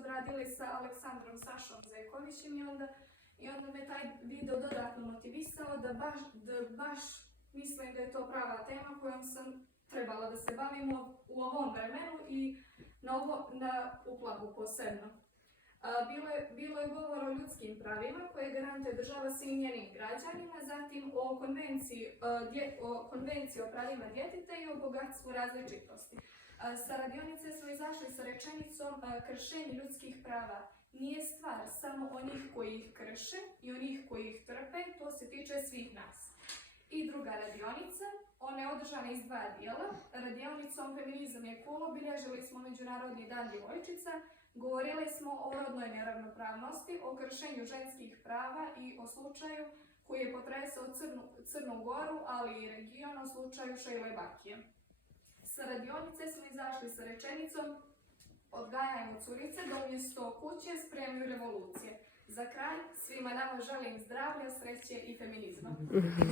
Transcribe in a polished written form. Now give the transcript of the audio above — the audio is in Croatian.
odradili sa Aleksandrom Sašom Zekovićem i onda me taj video dodatno motivisao da baš mislim da je to prava tema kojom sam trebala da se bavimo u ovom vremenu i na Uplavu posebno. Bilo je govor o ljudskim pravima koje garantuje država svim njenim građanima, zatim o konvenciji o pravima djeteta i o bogatstvu različitosti. Sa radionice smo izašli sa rečenicom kršenje ljudskih prava nije stvar samo onih koji ih krše i onih koji ih trpe, to se tiče svih nas. I druga radionica, ona je održana iz 2 dijela. Radionicom Feminizam je cool obilježili smo Međunarodni dan djevojčica, govorili smo o rodnoj neravnopravnosti, o kršenju ženskih prava i o slučaju koji je potresao Crnu Goru, ali i region, o slučaju Šejle Bakije. Sa radionice smo izašli sa rečenicom odgajajmo curice da umjesto kuće spremaju revolucije. Za kraj, svima nama želim zdravlja, sreće i feminizma.